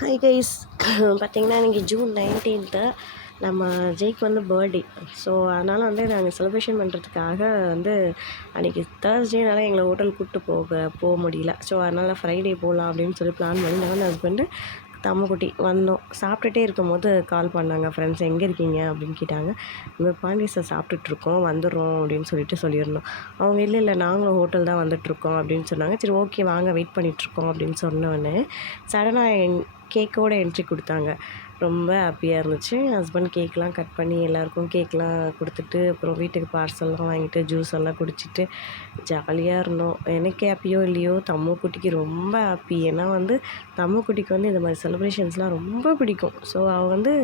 Hi guys. பார்த்தீங்கன்னா இன்றைக்கி June 19th நம்ம ஜெய்க்கு வந்து பர்த்டே. ஸோ அதனால் வந்து நாங்கள் செலிப்ரேஷன் பண்ணுறதுக்காக வந்து அன்றைக்கி தேர்ஸ்டேனால எங்களை ஹோட்டல் கூப்பிட்டு போக முடியல. ஸோ அதனால் ஃப்ரைடே போகலாம் அப்படின்னு சொல்லி பிளான் பண்ணி நான் ஹஸ்பண்டு தம்முக்குட்டி வந்தோம். சாப்பிட்டுட்டே இருக்கும்போது கால் பண்ணாங்க ஃப்ரெண்ட்ஸ், எங்கே இருக்கீங்க அப்படின்னு கேட்டாங்க. இந்த பாண்டிஸை சாப்பிட்டுட்ருக்கோம், வந்துடுறோம் அப்படின்னு சொல்லியிருந்தோம். அவங்க இல்லை நாங்களும் ஹோட்டல் தான் வந்துட்டுருக்கோம் அப்படின்னு சொன்னாங்க. சரி ஓகே வாங்க, வெயிட் பண்ணிகிட்ருக்கோம் அப்படின்னு சொன்னோன்னே சடனாக கேக்கோட என்ட்ரி கொடுத்தாங்க. ரொம்ப ஹாப்பியாக இருந்துச்சு. என் ஹஸ்பண்ட் கேக்லாம் கட் பண்ணி எல்லாேருக்கும் கேக்லாம் கொடுத்துட்டு, அப்புறம் வீட்டுக்கு பார்சல்லாம் வாங்கிட்டு ஜூஸ் எல்லாம் குடிச்சிட்டு ஜாலியாக இருந்தோம். எனக்கு ஹாப்பியோ இல்லையோ தம்முக்குட்டிக்கு ரொம்ப ஹாப்பி. ஏன்னா வந்து தம்முக்குட்டிக்கு வந்து இந்த மாதிரி செலிப்ரேஷன்ஸ்லாம் ரொம்ப பிடிக்கும். ஸோ அவள் வந்து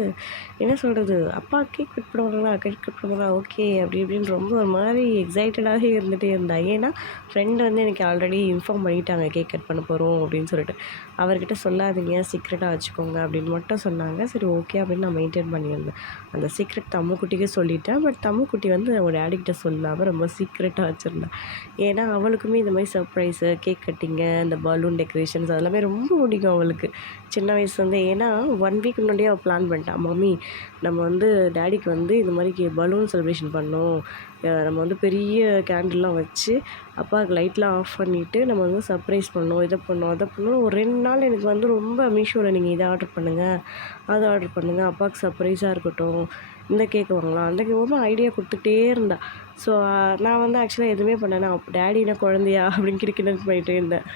என்ன சொல்கிறது, அப்பா கேக் கட் பண்ணுவாங்களா, கேக் கட் பண்ணுவாங்களா, ஓகே அப்படி இப்படின்னு ரொம்ப ஒரு மாதிரி எக்ஸைட்டடாகவே இருந்துகிட்டே இருந்தா. ஏன்னா ஃப்ரெண்டு வந்து எனக்கு ஆல்ரெடி இன்ஃபார்ம் பண்ணிட்டாங்க கேக் கட் பண்ண போகிறோம் அப்படின்னு சொல்லிட்டு. அவர்கிட்ட சொல்லாதீங்க, சீக்ரெட்டாக வச்சுக்கோங்க அப்படின்னு மட்டும் சொன்னாங்க. சரி ஓகே அப்படின்னு நான் மெயின்டைன் பண்ணியிருந்தேன். அந்த சீக்ரெட் தம்முக்குட்டிக்கு சொல்லிட்டேன். பட் தம்முக்குட்டி வந்து அவள் டேடிக்கிட்ட சொல்லாமல் ரொம்ப சீக்ரெட்டாக வச்சுருந்தேன். ஏன்னா அவளுக்குமே இந்த மாதிரி சர்ப்ரைஸு, கேக் கட்டிங்கு, இந்த பலூன் டெக்கரேஷன்ஸ் அதெல்லாமே ரொம்ப பிடிக்கும் அவளுக்கு சின்ன வயசுலேருந்தே. ஏன்னா 1 வீக் முன்னாடியே அவள் பிளான் பண்ணிட்டான், மம்மி நம்ம வந்து டேடிக்கு வந்து இந்த மாதிரி பலூன் செலிப்ரேஷன் பண்ணோம், நம்ம வந்து பெரிய கேண்டில்லாம் வச்சு அப்பாவுக்கு லைட்லாம் ஆஃப் பண்ணிவிட்டு நம்ம வந்து சர்ப்ரைஸ் பண்ணோம், இதை பண்ணோம் அதை பண்ணோம். ஒரு 2 நாள் எனக்கு வந்து ரொம்ப மீஷோவில் நீங்கள் இதை ஆர்டர் பண்ணுங்கள், அதை ஆர்டர் பண்ணுங்கள், அப்பாவுக்கு சர்ப்ரைஸாக இருக்கட்டும், இந்த கேக் வாங்கலாம் அந்த கேக் ஐடியா கொடுத்துக்கிட்டே இருந்தா. ஸோ நான் வந்து ஆக்சுவலாக எதுவுமே பண்ணேன். நான் டேடினா குழந்தையா அப்படின்னு கிறுக்கிட்டு பண்ணிகிட்டே இருந்தேன்.